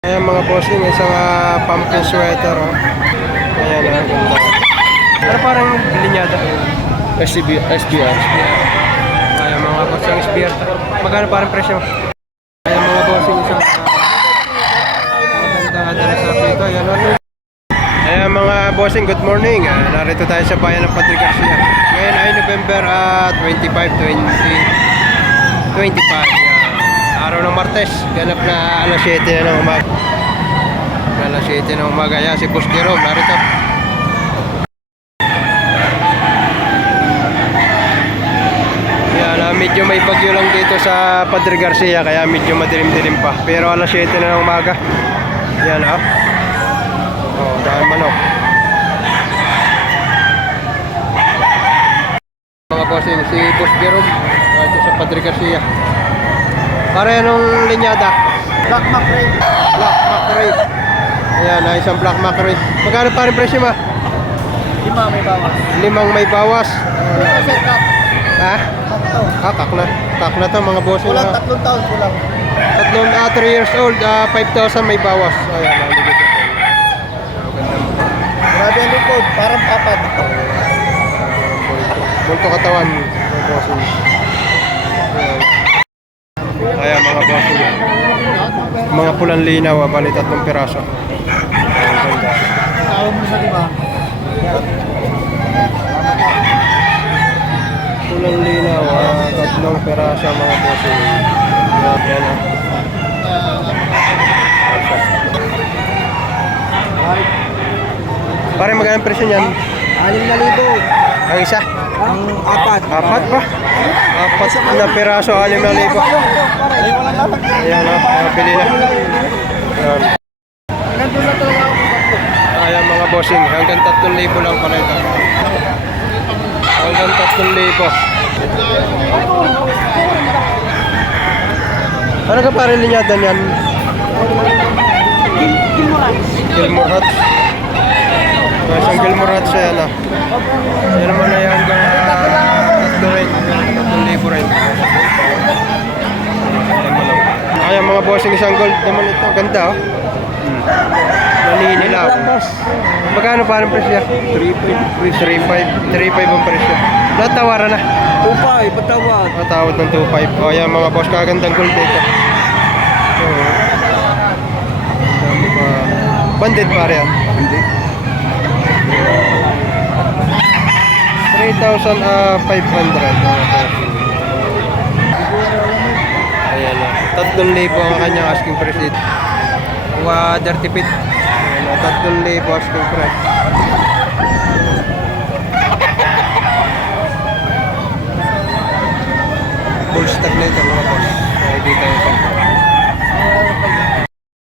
Ayan mga bossing, isang uh, pumpkin sweater. Oh. Ayan, ah, ganda. Ano parang linyada? SCB, SBR. Ayan mga bossing, SBR. Magkano parang presyo? Ayan mga bossing, isang uh, maganda dala sa pito. Ayan, ano? Ayan mga bossing, good morning. Ah, narito tayo sa bayan ng Padre Garcia. Ngayon ay November ah, 25, 20, 25. Araw ng Martes, ganap na alas 7 na ng umaga. Alas 7 ng umaga. Yan, si Boss Jerome, narito. Yan, ah, medyo may bagyo lang dito sa Padre Garcia, kaya medyo madilim-dilim pa. Pero alas 7 na ng umaga. Yan, ah. Oh, dahil manok. Mga bossing, si Boss Jerome, ah, ito sa Padre Garcia. Pare, anong linyada? Black McRae. Black Macrae. Ayan, ah, isang Black Macrae. Magkano pa rin presyo ma? Lima may bawas. Limang may bawas. Set up. Ha? Tatlo. Ah, kakna. Kakna to mga bossing. Kulang ah. tatlong taon, kulang. Tatlong, ah, 3 years old, ah, 5,000 may bawas. Ayan, ah, ligit ito. Grabe ang likod, parang papad. Multo katawan, mga bossing. Ayan. Mga bossing. Mga pulang linaw, bali tatlong piraso. Tawag mo sa lima. Pulang linaw, tatlong piraso, mga bossing. Ayan, ayan. Pare, magkano presyo niyan? Anim na libo. Ang isa? Ang apat. Apat ba? Apat na piraso, alim na libo. Ayan o, nabili na. Ayan. Nandun na ako. Ayan mga bossing, hanggang 3,000 lang pala ito. Hanggang 3,000. Ano ka pare linyada niyan? Gilmore Hut. Ah, Isang Gilmore Hut siya na. Yan naman ay hanggang tatlo rin. Tatlong libo rin. Ayan mga bossing, isang gold naman ito. Ganda oh. Hmm. Naninilaw. Magkano pa ang presyo? 3.5. 3.5. 3.5 ang presyo. Lahat tawaran na. Upay, patawad. Matawad ng 2.5. O yan mga boss, kagandang gold dito. Pa. Banded pare yan. Hindi. 3,500. mga boss. Ayan na. 3,000 ang kanyang asking price dito. Wa dirty pit. Ayan na. 3,000 asking price. Full na ito mga boss. Kaya dito ito.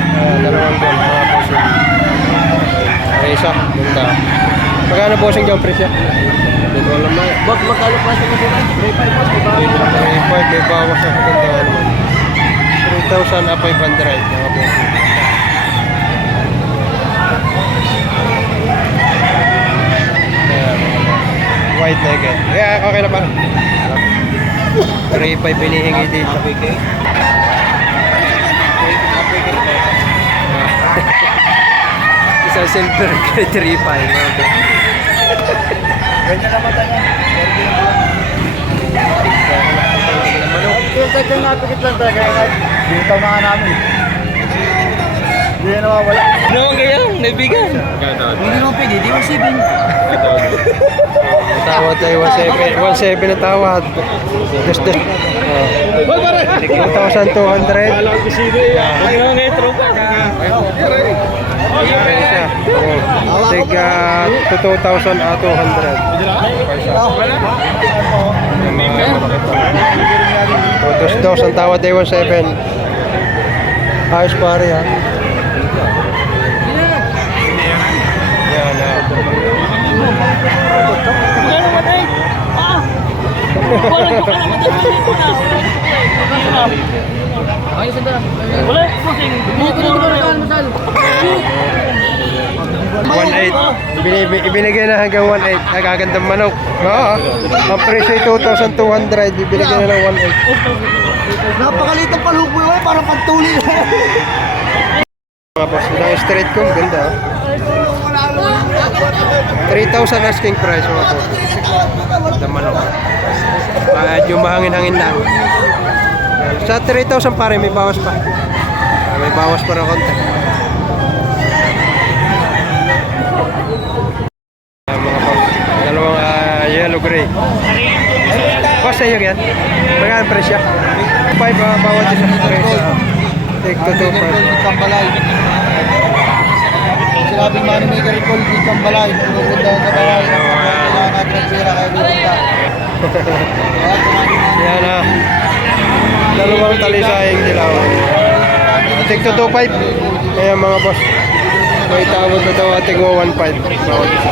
Ah, dalawang gold mga boss. Ay, isa. Ganda. Magkano bossing presyo? Hindi alam na. Bak, magkano pa sa kanila? 3.5 pa, di ba? May 5, may bawas sa kaganda naman. 3,500 mga boss. Ayan, mga boss. White naked. Kaya okay na pa. 3,500 binihingi dito. Isang silver 3,500 mga boss. Ganyan naman tayo. Yung sa kanya napikit lang talaga. Dito mga namin. Hindi na nawawala. Ano ang ganyan? Naibigan. Hindi naman pwede, di mo sibin. Tawad tayo 1,700 1,700 na tawad. Gusto. Oh. 2,200. Ano nga tropa? Ayan siya. Oh. Take uh, 2,200. Dos dos ang tawad ay 1,700. Ayos pare ha. Yan ah. Ano ba tayo? Ah! Wala ko kaya Wala. Hindi ko na 1,800. Ibinib- Ibinigay na hanggang 1,800. Nagagandang manok. Oo. Ang presyo ay 2,200. Bibinigay na ng 1,800. Napakalitang palubo yun, parang pagtuli. Mga boss, ng straight comb, ganda oh. 3,000 asking price mga boss. Ganda manok. Medyo mahangin-hangin lang. Sa 3,000 pare, may bawas pa. Ah, May bawas pa na konti. Ah, mga boss, dalawang ah, yellow gray. Boss, sa'yo yan. Magkano presyo? 5 uh, bawat isa. Presyo. Take to 2 Kambalay. Sinabing Manny Miguel Paul, di Kambalay. Pupunta sa bahay. Kailangan natin ng pera kaya pupunta. Yan ah. Dalawang talisayang dilaw. Take to 2.5. Kaya mga boss. May tawag na daw ating 1.5. Bawat isa.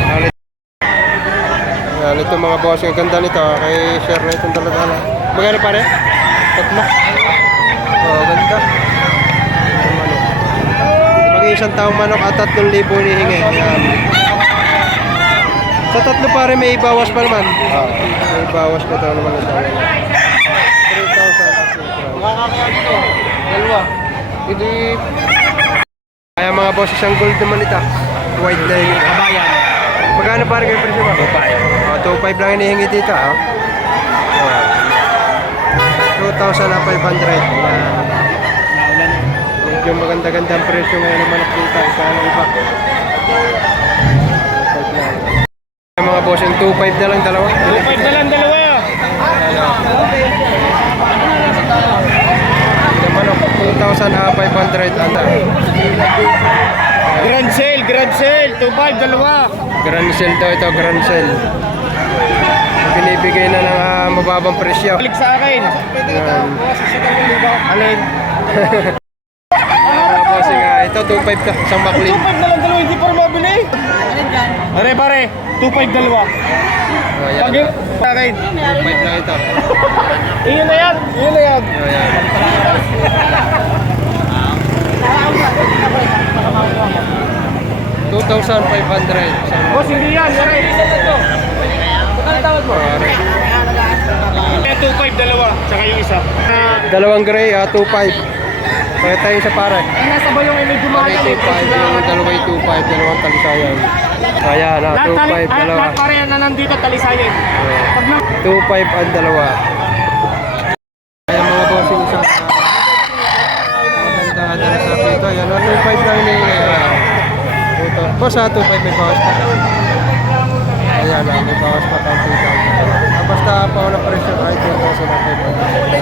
Yan. Yan, ito mga boss. Ang ganda nito. ah. Kay share na itong talaga. Magkano pare? Tatlo. Oh, ganda. Mag-iisang taong manok at 3,000 hinihingi. Yan. Sa tatlo pare may bawas pa naman. May bawas pa daw naman ito. 3,000. Makakaya dito. Dalawa. Hindi. Kaya mga boss, isang gold naman ito. White na yun. Kabayan. Magkano pare kayo presyo mo? 2,500. Oh, 2,500 lang hinihingi dito. Oh. Oh. 2,000 na 500. Yan. Medyo maganda-ganda ang presyo ngayon ng manok dito. Isa na iba. 2,500 lang. Kaya mga boss, yung 2,500 na lang dalawa. 2.5 na lang dalawa. Ano? Manok, 2,500 ata. Grand sale, grand sale. 2.5 dalawa. Grand sale daw ito, grand sale. Binibigay na ng ah, mababang presyo. Balik sa akin. Yan. Alin? Mga bossing, ah, ito 2.5 ka, isang baklin. 2.5 na Pare, pare. 2.5 dalawa. Oh, yan. Pag sa akin. 2.5 lang ito. Iyon na yan. Iyon na yan. Oh, yan. Two thousand five hundred. Boss, hindi yan. Pare. Bakal tawad mo? Eh, 2.5 dalawa. Tsaka yung isa. Ah, Dalawang gray, ah, 2.5. Kaya tayo sa pare. Ay, nasa ba yung medyo Pare mahal? 2.5, yung dalawa 2.5, dalawang talisayan. Ayan, ah, Lahat, tali, 2.5, ah, dalawa. lahat pare na nandito talisayin. Na... 2.5 ang dalawa. Kaya mga bossing isang maganda nga dala sa pito. Yan, ah, 2.5 lang ni uh, ito. Boss, ah, 2.5 may bawas pa. Ayan, ah, may bawas pa kang 2,000. Ah, basta pa unang presyo, kahit 2,000 na 500.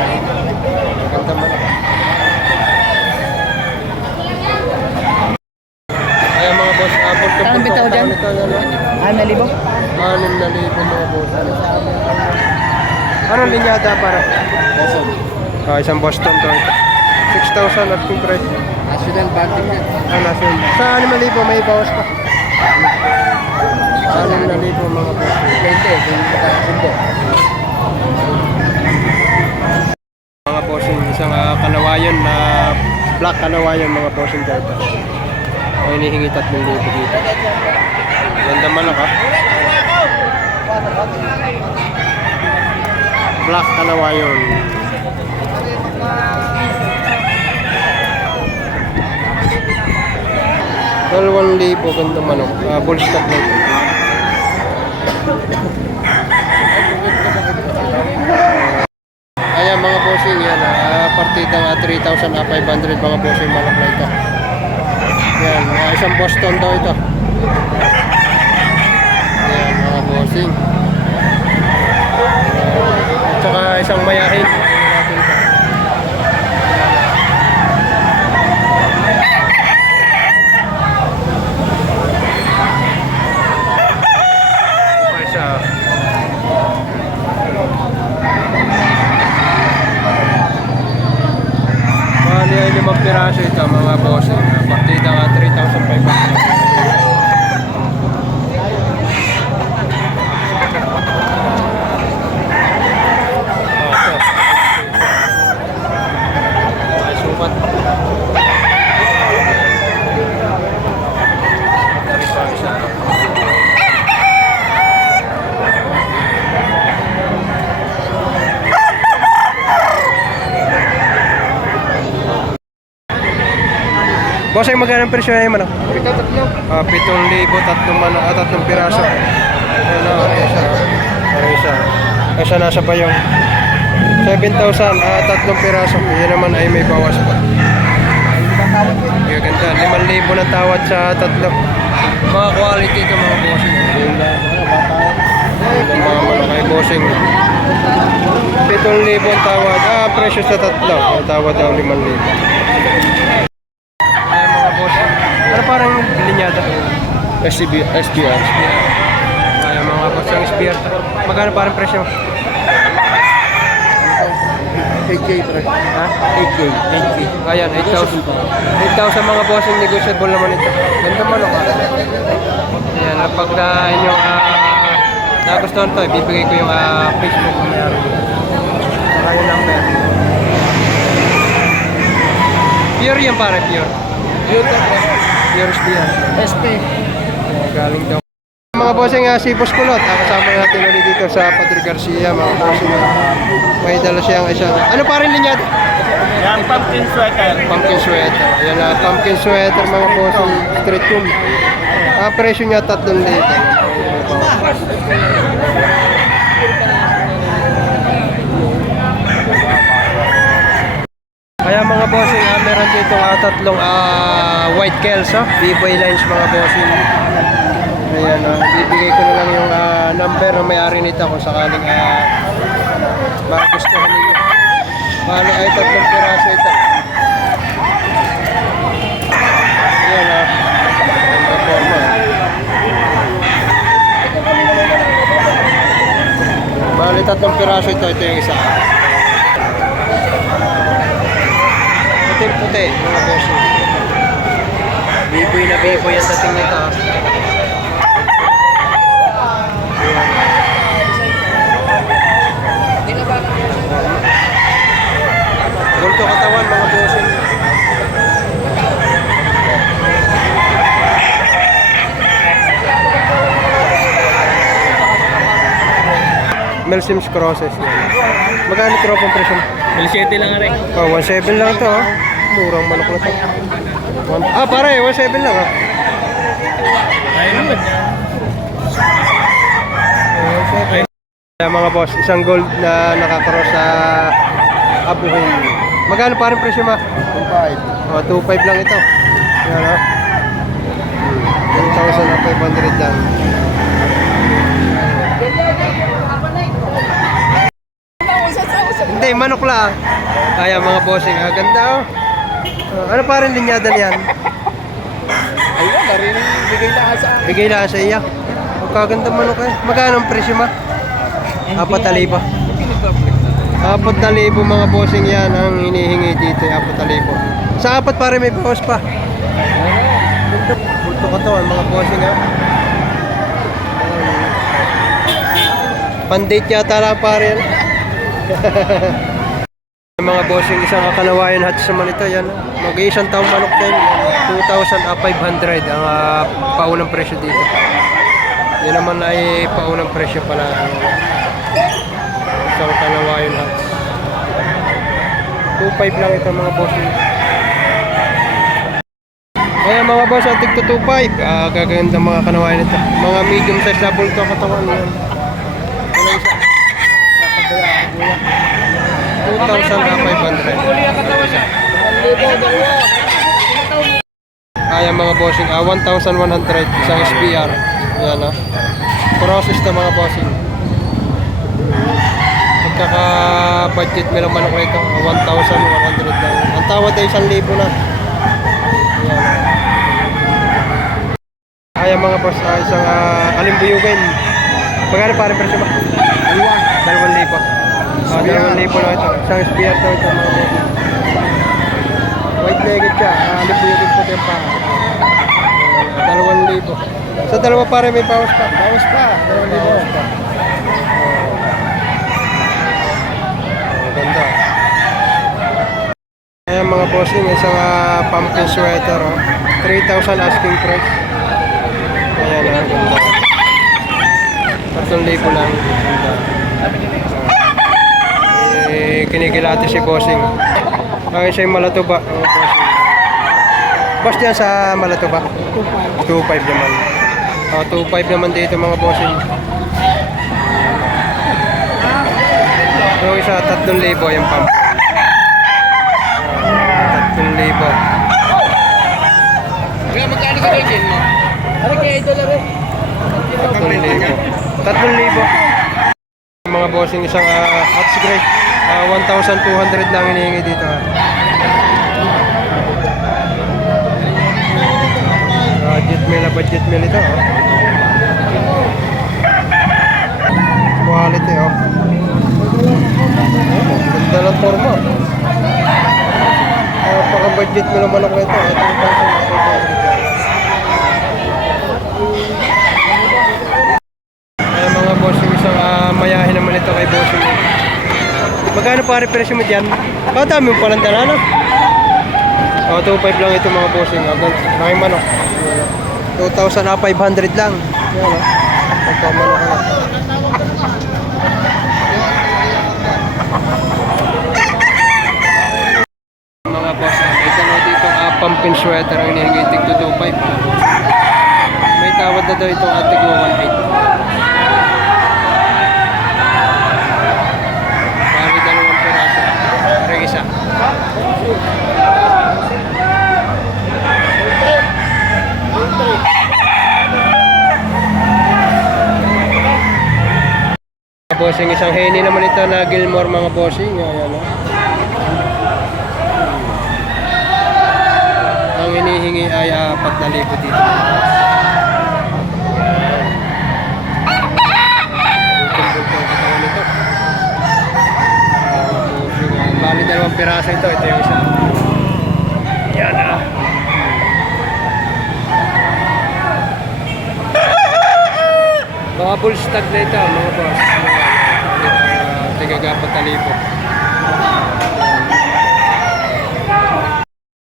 Maganda man. Kaya mga boss, ah, bulto Saan bulto bitaw dyan? Ah. Ah, nalibo? Anim na libo mga boss. Anong linyada para? Ah, isang Boston to. 6,000 at kung price. National Banting yan. Ah, nasa Sa anim na libo may bawas pa. Anim na libo mga boss. Pwede. Kung makakasundo. Mga bossing, isang ah, kanawayan na black kanawayan mga bossing dito. Ang hinihingi 3,000 dito. Ganda manok ha. Black kanawayan. Dalawang libo ganda manok. Uh, bull stock ito. Ayan mga bossing yan. Uh, partida nga 3,500 mga bossing na ito. Yan, mga isang Boston daw ito. Yan, mga bossing. At saka isang mayahin. Bali ay limang piraso ito mga bossing. Magkano ang presyo na yung manok? Ito, tatlo. Ah, pitong libo, tatlong manok, at tatlong piraso. Ano, isa. Ano, isa. Isa nasa pa yung 7,000, ah, tatlong piraso. Yan naman ay may bawas pa. Gaganda, 5,000 na tawad sa tatlo. Mga quality ito mga bossing. Ito mga manok ay bossing. 7,000 ang tawad. Ah, presyo sa tatlo. Tawad daw 5,000. Ayan mga bossing. Ano parang linyada? SCB, SBR. Kaya mga boss ang SPR. Magkano parang presyo? 8K pre. Ha? 8K. 8K. Ayan, 8,000. 8,000 mga boss yung negotiable naman ito. Ganda manok ha. Ayan, ah, pag na inyong uh, nagustuhan to, ibibigay ko yung ah, Facebook ko mayroon. Saka yung number. Pure yan pare, pure. Yun to. Pure SPR. SP. Galing daw. Mga bossing uh, si Boss Kulot, ah, kasama natin ulit dito sa Patrick Garcia, mga bossing. ah, may dala siyang isang, ano pa rin linyad? Yan, pumpkin sweater. Pumpkin sweater. Ayan na, pumpkin sweater mga bossing, street cool. Ah, presyo niya 3,000. Kaya mga bossing, ah, meron dito ah, tatlong ah, white kelso, B-boy lines mga bossing. Ayan, ah, bibigay ko na lang yung ah, number ng may-ari nito kung sakaling ah, magustuhan ninyo. Bali ay tatlong piraso ito. Ayan ah. Ang forma. Tatlong piraso ito. Ito yung isa. Puti puti mga bossing. Biboy na biboy ang dating nito. ah. Gulto katawan mga bossing. Melsims Crosses yan. Magkano tropong presyo? Malisiete lang rin. Oh, 1.7 lang ito ha. Murang manok na ito. One- ah, pare, 1.7 lang ha. Ayun naman yan. Ay, Kaya mga boss, isang gold na nakakaroon sa abuhin. Magkano parang presyo ma? 2.5. Oh, 2.5 lang ito. Yan ha. 1,500 lang. Hindi, manok lang. Kaya mga bossing, ah, ganda oh. Oh, ano parang linyada niyan? Ayun, narinig. Bigay na sa akin. Bigay lang sa iya. Magkaganda manok eh. Magkano ang presyo ma? Apat na libo. Apat na libo mga bossing yan ang hinihingi dito. eh, Apat na libo. Sa apat pare may bawas pa. Bulto ka to ang mga bossing ha. Pandate yata lang pare yan. Yung mga bossing isang kalawayan hats naman ito yan. Mag-iisang taong manok din. 2,500 ang ah, paunang presyo dito. Yan naman ay paunang presyo pala. Isang kalawayan hats. 2,500 lang ito mga bossing. Kaya mga boss, atig to 2.5. Ah, gaganda mga kanawayan nito. Mga medium size bulto ang katawan. Yan. Ano isa? Nakabaya ako kuya. 2,500. Uli ang katawan niya. Kaya mga bossing, ah, 1,100 isang SPR. Yan ah. Process na mga bossing. Pagkaka-budget may lang manok nito, ah, 1,100 lang. Ang tawad ay 1,000 na. Yan. Kaya mga boss, ah, isang uh, alimbuyugin. Magkano parang presyo ba? Dalawa. Dalawang libo. Ah, dalawang libo lang ito. Isang SPR to ito mga boss. White legged siya. Ah, alimbuyugin po din pa. Ah, dalawang libo. Sa dalawa pare may bawas pa. Bawas pa. Dalawang libo. Bawas pa. Ah, ganda. Ayan mga bossing, isang ah, pumpkin sweater. Oh. 3,000 asking price. Ayan, ah, ganda. 3,000 lang. Ganda. Eh, kinikilati si bossing. Ay, siya'y malatuba. Ang bossing. Boss diyan sa Malato ba? 2.5 naman. Oh, 2.5 naman dito mga bossing. Yung isa, 3,000 yung pump. Ah, 3,000. Kaya magkano sa kayo mo? Ano kaya ito lang 3,000. 3,000. Mga bossing isang uh, hot gray. Ah, 1,200 lang hinihingi dito. Budget meal na budget meal ito. Oh. Quality oh. Oh, Ganda ng forma. Napaka-budget meal naman ako ito. Ito yung Ay, mga bossing isang uh, mayahin naman ito kay bossing. Magkano pare presyo mo dyan? Oh, dami mo palang dala, no? Oh, 2.5 lang ito mga bossing. Agad, laking manok. 2,500 lang. Yan, oh. Pagkamanok ka na. Mga boss, ah, may dalawa dito uh, pumpkin sweater ang hinihingi tig to 2.5. May tawad na daw itong ating 1.8. Bali dalawang piraso. Parang isa. Mga bossing, isang henny naman ito na Gilmore mga bossing. Ayan, oh. Ang hinihingi ay uh, 4,000 dito. Bultong-bultong ang katawan nito. Bali dalawang piraso ito. Ito yung isa. Yan ah. Mga full stag na ito, mga boss. Uh, Tigagapat talibo.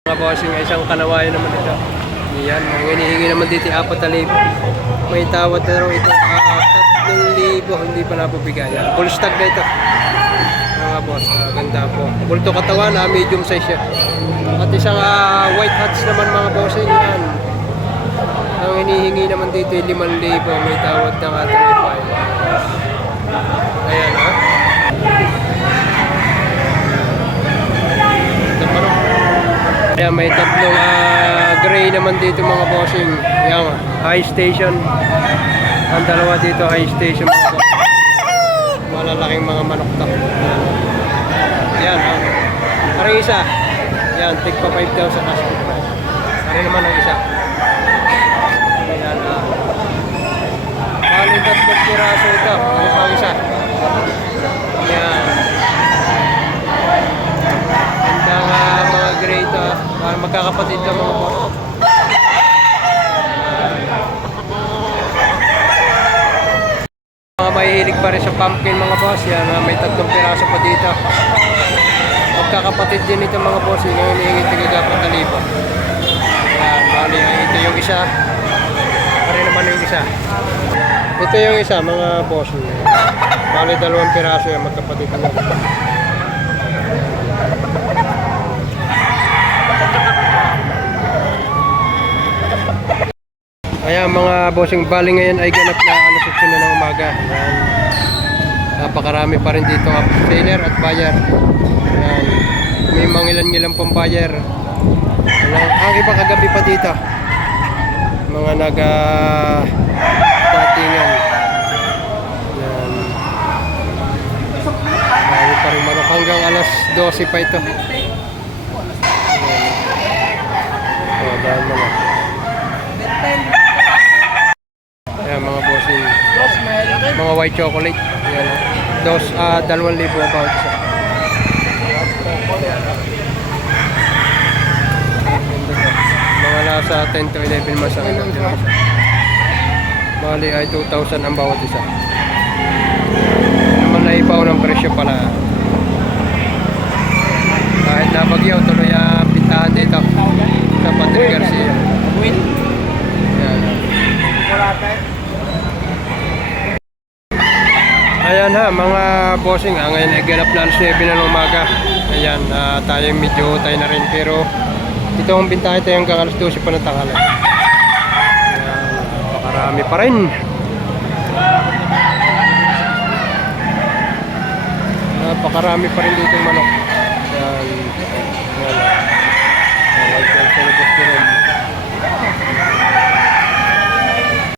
Mga bossing, isang kanawayan naman ito. Yan, ang hinihingi naman dito, apat talibo. May tawad na raw ito, uh, tatlong libo, hindi pa napabigay. Full stag na ito. Boss, ah, ganda po. Bulto katawan, ah, medium size siya. At isang ah, white hats naman mga bossing, yan. Ang hinihingi naman dito ay 5,000. May tawad ng ating ipay. Ayan ha. Ito pa rin. Ayan, may tatlong ah, gray naman dito mga bossing. Ayan, high station. Ang dalawa dito high station mga bossing. Malalaking mga manok. Ayan. Ayan ha. Parang isa. Ayan, tig pa 5,000 asking price. Parang naman ang isa. Ayan ah. Bali tatlong piraso ito. Ano pa isa? Ayan. Ganda nga mga gray ito. ah. Magkakapatid ito mga boss. Mga mahihilig pa rin sa pumpkin mga boss. Yan, ah, may tatlong piraso pa dito. Magkakapatid din ito mga boss. Yung hinihingi tigagapat na libo. Yan, bali ito yung isa. Pare naman yung isa. Ito yung isa, mga boss. Bali dalawang piraso yan, magkapatid na. Ayan mga bossing bali ngayon ay ganap na alas 8 na ng umaga. Ayan. Napakarami pa rin dito ang seller at buyer. Ayan. May mga ilan-ilan pang buyer. Ayan. Ang iba kagabi pa dito. Mga naga datingan. Ayan. Marami pa rin manok hanggang alas 12 pa ito. Ayan. Oh, dahil manok. Ayan mga bossing. Mga white chocolate. Ayan. Dos, ah, dalawang libo ang bawat isa. Mga nasa 10 to 11 months ang ilang dito. Bali ay 2,000 ang bawat isa. Naman naipaw ng presyo pala. Kahit na bagyo, tuloy ang pintahan dito sa Patrick Garcia. Win. Ayan. Wala tayo. Ayan ha, mga bossing, ah, ngayon ay ganap na alas 9 na ng umaga. Ayan, uh, tayo medyo tayo na rin pero Ito ang bintahan ito hanggang alas 12 pa ng tanghali. Ayan, pa rin. Napakarami pa rin dito yung manok. Yan. Yan. Yan. Yan. Yan. Yan. Yan.